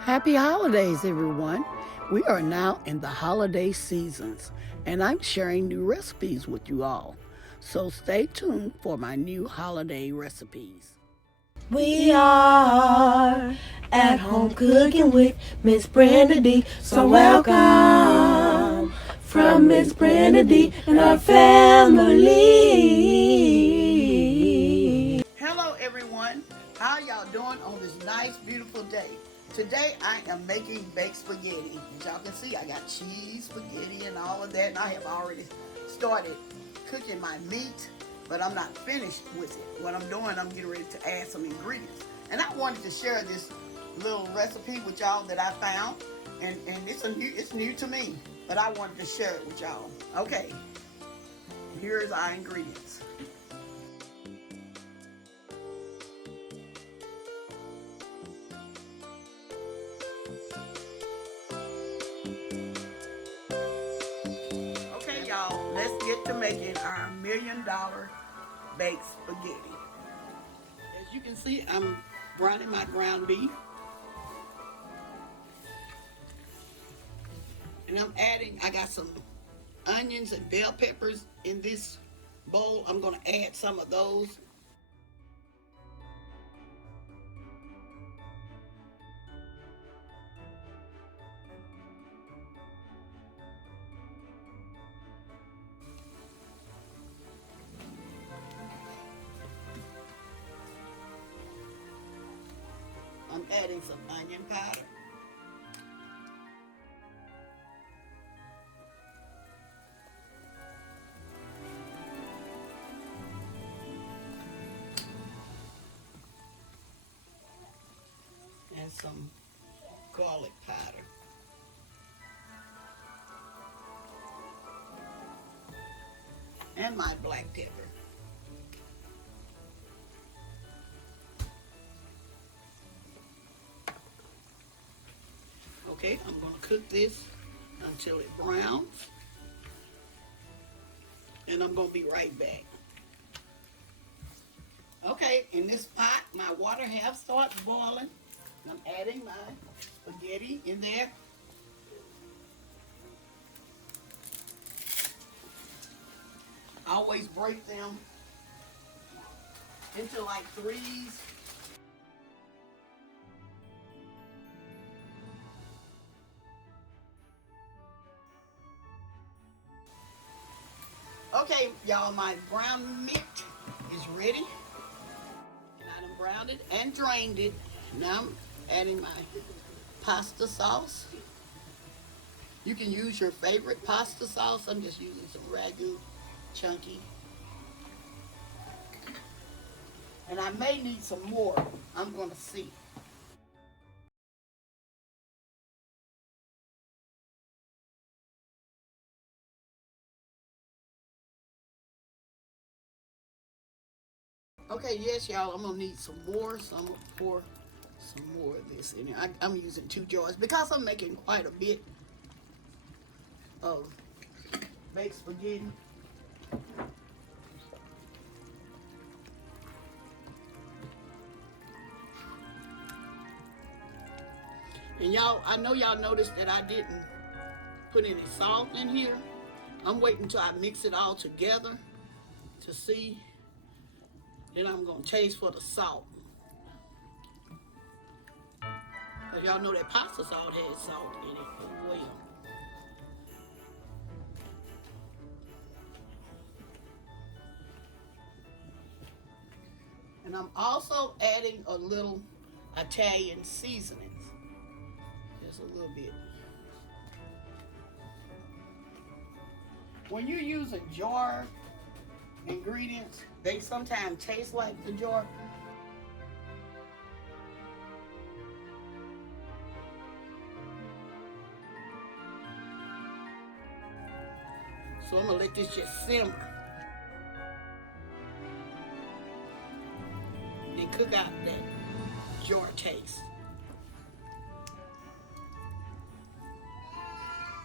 Happy holidays, everyone. We are now in the holiday seasons, and I'm sharing new recipes with you all. So stay tuned for my new holiday recipes. We are at home cooking with Miss Brendadee. So welcome from Miss Brendadee and our family. Hello, everyone. How y'all doing on this nice, beautiful day? Today I am making baked spaghetti. As y'all can see, I got cheese, spaghetti, and all of that. And I have already started cooking my meat, but I'm not finished with it. What I'm doing, I'm getting ready to add some ingredients. And I wanted to share this little recipe with y'all that I found. And it's new to me, but I wanted to share it with y'all. Okay, here's our ingredients. Okay, y'all, let's get to making our $1 million baked spaghetti. As you can see, I'm browning my ground beef. And I got some onions and bell peppers in this bowl. I'm going to add some of those. I'm adding some onion powder. And some garlic powder. And my black pepper. Okay, I'm going to cook this until it browns. And I'm going to be right back. Okay, in this pot, my water has started boiling. I'm adding my spaghetti in there. I always break them into like threes. Okay, y'all, my brown meat is ready. And I done browned it and drained it. Now I'm adding my pasta sauce. You can use your favorite pasta sauce. I'm just using some ragu, chunky. And I may need some more. I'm going to see. Okay, yes, y'all, I'm going to need some more. So I'm going to pour some more of this in here. I'm using 2 jars because I'm making quite a bit of baked spaghetti. And y'all, I know y'all noticed that I didn't put any salt in here. I'm waiting until I mix it all together to see. Then I'm going to taste for the salt. But y'all know that pasta salt has salt in it as well. And I'm also adding a little Italian seasonings. Just a little bit. When you use a jar ingredients, they sometimes taste like the jar. So I'm gonna let this just simmer. And cook out that jar taste.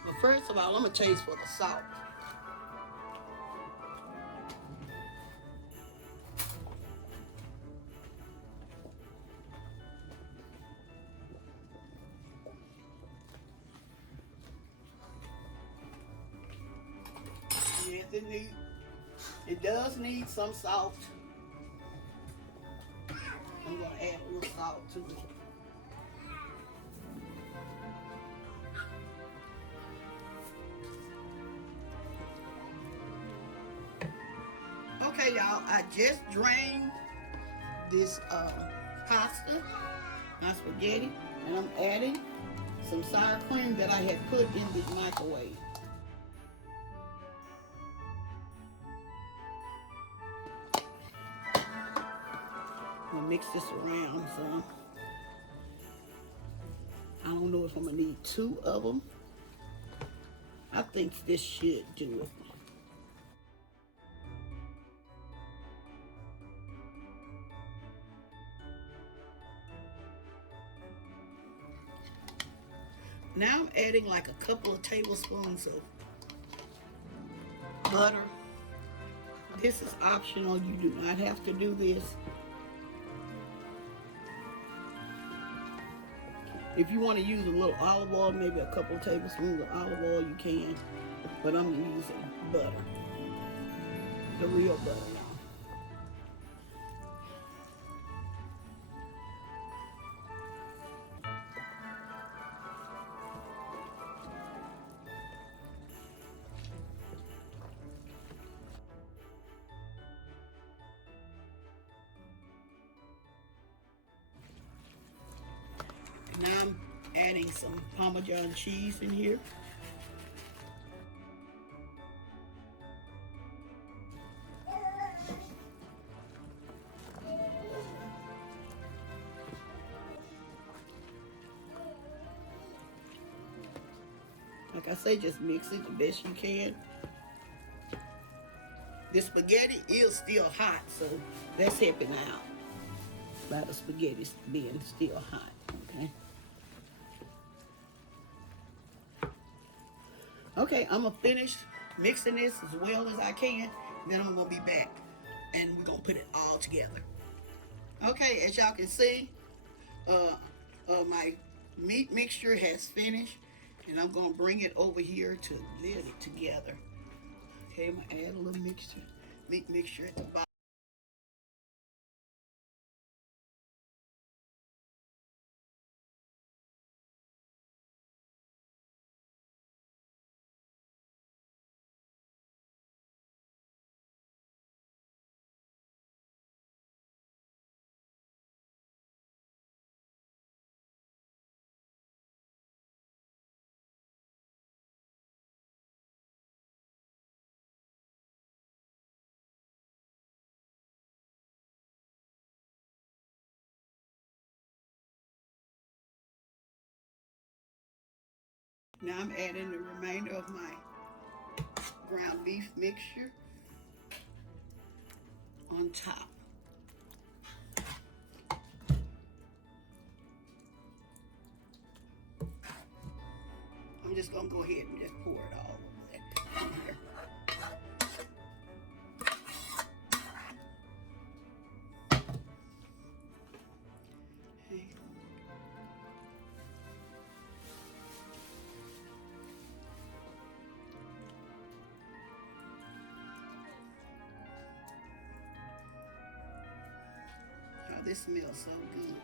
But first of all, I'm gonna taste for the salt. It does need some salt. I'm gonna add a little salt to it. Okay, y'all, I just drained this pasta, my spaghetti, and I'm adding some sour cream that I had put in the microwave. I'm gonna mix this around some. I don't know if I'm gonna need 2 of them. I think this should do it. Now I'm adding like a couple of tablespoons of butter. This is optional. You do not have to do this. If you want to use a little olive oil, maybe a couple of tablespoons of olive oil, you can. But I'm using butter. The real butter now. Now I'm adding some Parmesan cheese in here. Like I say, just mix it the best you can. The spaghetti is still hot, so that's helping out by the spaghetti being still hot, okay? Okay, I'm gonna finish mixing this as well as I can, then I'm gonna be back and we're gonna put it all together. Okay, as y'all can see, my meat mixture has finished, and I'm gonna bring it over here to blend it together. Okay, I'm gonna add a little meat mixture at the bottom. Now I'm adding the remainder of my ground beef mixture on top. I'm just gonna go ahead and just pour it all over here. Okay. Oh, this smells so good.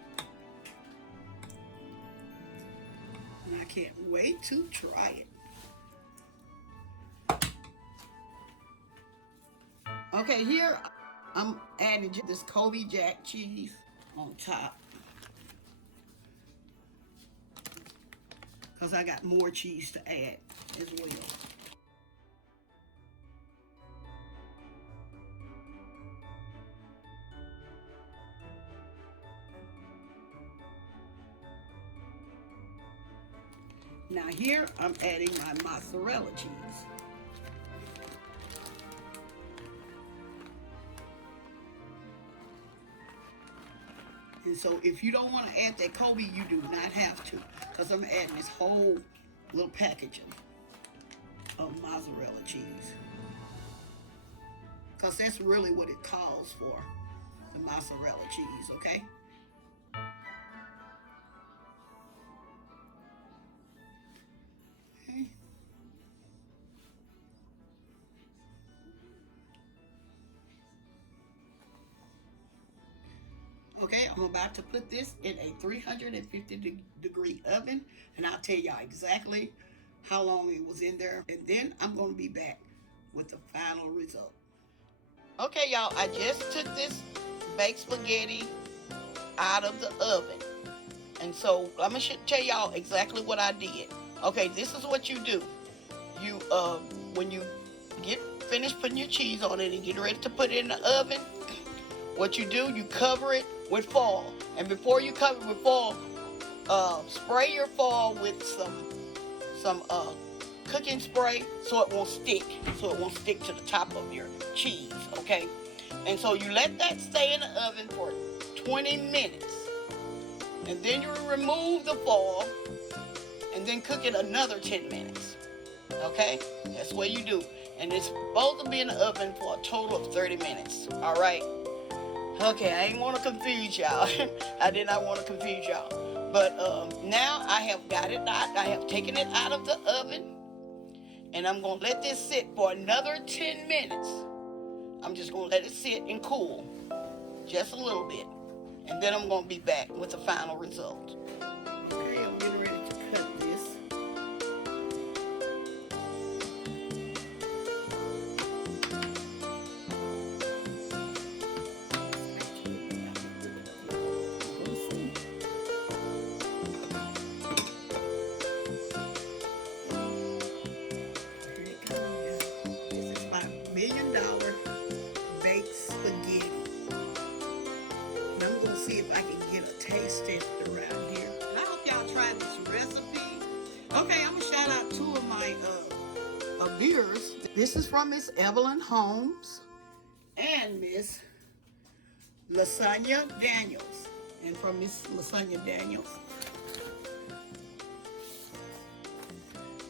And I can't wait to try it. Okay, here I'm adding this Kobe Jack cheese on top, because I got more cheese to add as well. Now here I'm adding my mozzarella cheese. And so if you don't want to add that Kobe, you do not have to, because I'm adding this whole little package of mozzarella cheese. Because that's really what it calls for, the mozzarella cheese, okay? Okay. Okay, I'm about to put this in a 350-degree oven, and I'll tell y'all exactly how long it was in there, and then I'm going to be back with the final result. Okay, y'all, I just took this baked spaghetti out of the oven, and so I'm going to tell y'all exactly what I did. Okay, this is what you do. You, when you get finished putting your cheese on it and get ready to put it in the oven, what you do, you cover it with foil. And before you cover it with foil, spray your foil with some cooking spray so it won't stick. So it won't stick to the top of your cheese, okay? And so you let that stay in the oven for 20 minutes. And then you remove the foil and then cook it another 10 minutes. Okay? That's what you do. And it's supposed to be in the oven for a total of 30 minutes. Alright? Okay, I ain't want to confuse y'all. I did not want to confuse y'all. But now I have got it out. I have taken it out of the oven. And I'm going to let this sit for another 10 minutes. I'm just going to let it sit and cool. Just a little bit. And then I'm going to be back with the final result. Okay, I'm getting ready to cut this. $1 million baked spaghetti. And I'm going to see if I can get a taste tester around here. And I hope y'all tried this recipe. Okay, I'm going to shout out two of my viewers. This is from Miss Evelyn Holmes and Miss Lasagna Daniels. And from Miss Lasagna Daniels.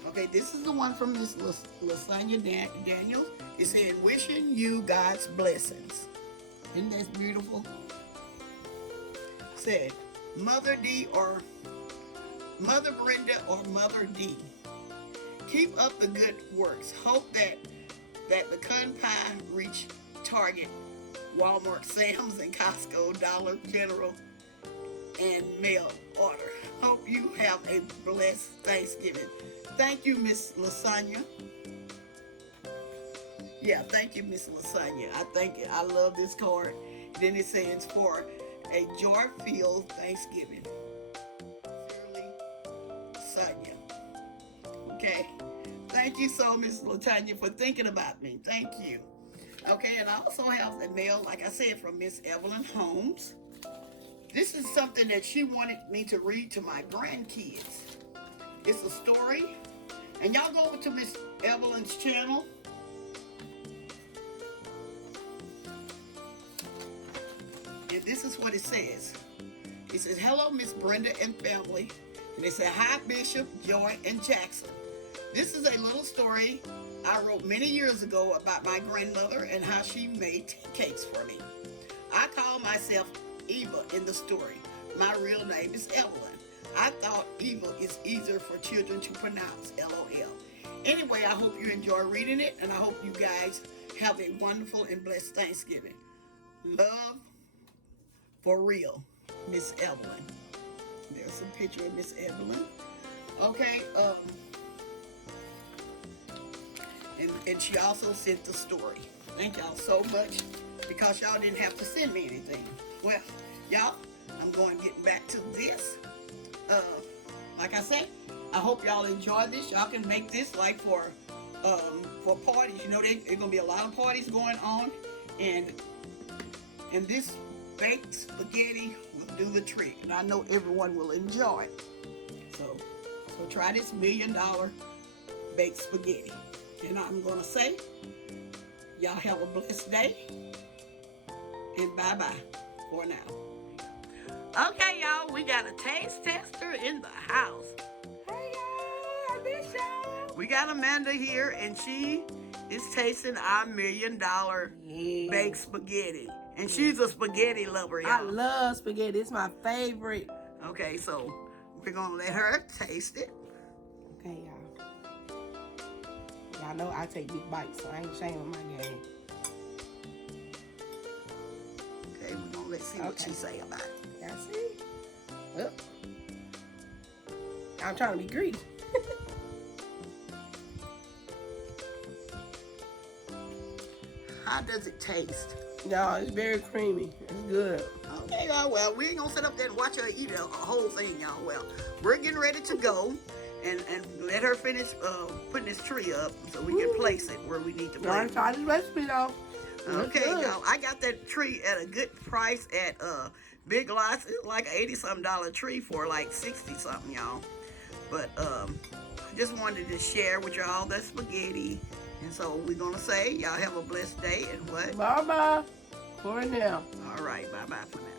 Okay, this is the one from Miss Lasagna Daniels. It said, wishing you God's blessings. Isn't that beautiful? Said, Mother D or Mother Brenda or Mother D. Keep up the good works. Hope that the pecan pie reach Target, Walmart, Sam's, and Costco, Dollar General, and mail order. Hope you have a blessed Thanksgiving. Thank you, Miss Lasagna. Yeah, thank you, Miss Lasagna. I thank you. I love this card. Then it says for a joy-filled Thanksgiving. Sincerely, Sonia. Okay. Thank you so, Miss Latanya, for thinking about me. Thank you. Okay, and I also have the mail, like I said, from Miss Evelyn Holmes. This is something that she wanted me to read to my grandkids. It's a story. And y'all go over to Miss Evelyn's channel. And this is what it says. It says, hello, Miss Brenda and family. And it said, hi, Bishop, Joy, and Jackson. This is a little story I wrote many years ago about my grandmother and how she made tea cakes for me. I call myself Eva in the story. My real name is Evelyn. I thought Eva is easier for children to pronounce, LOL. Anyway, I hope you enjoy reading it, and I hope you guys have a wonderful and blessed Thanksgiving. Love, for real, Miss Evelyn. There's a picture of Miss Evelyn. Okay, and she also sent the story. Thank y'all so much, because y'all didn't have to send me anything. Well, y'all, I'm getting back to this. Like I said, I hope y'all enjoy this. Y'all can make this like for parties. You know, there's gonna be a lot of parties going on, and this baked spaghetti will do the trick, and I know everyone will enjoy it. So try this $1 million baked spaghetti. And I'm gonna say, y'all have a blessed day, and bye-bye for now. Okay, y'all, we got a taste tester in the house. Hey, y'all, Bishop. We got Amanda here, and she is tasting our $1 million baked spaghetti. And she's a spaghetti lover, y'all. I love spaghetti. It's my favorite. Okay, so we're gonna let her taste it. Okay, y'all. Y'all know I take big bites, so I ain't ashamed of my game. Okay, we're gonna let Let's see what she say about it. Y'all see? Well, I'm trying to be greedy. How does it taste? No, it's very creamy. It's good. Okay, y'all. Well, we ain't gonna sit up there and watch her eat a whole thing, y'all. Well, we're getting ready to go and let her finish putting this tree up so we can place it where we need to Y'all place it. try this recipe though. Okay, y'all. I got that tree at a good price at Big Lots. It's like an $80-something tree for like 60 something, y'all. But I just wanted to share with y'all that spaghetti. And so we're gonna say y'all have a blessed day and what? Bye bye for now. All right, bye bye for now.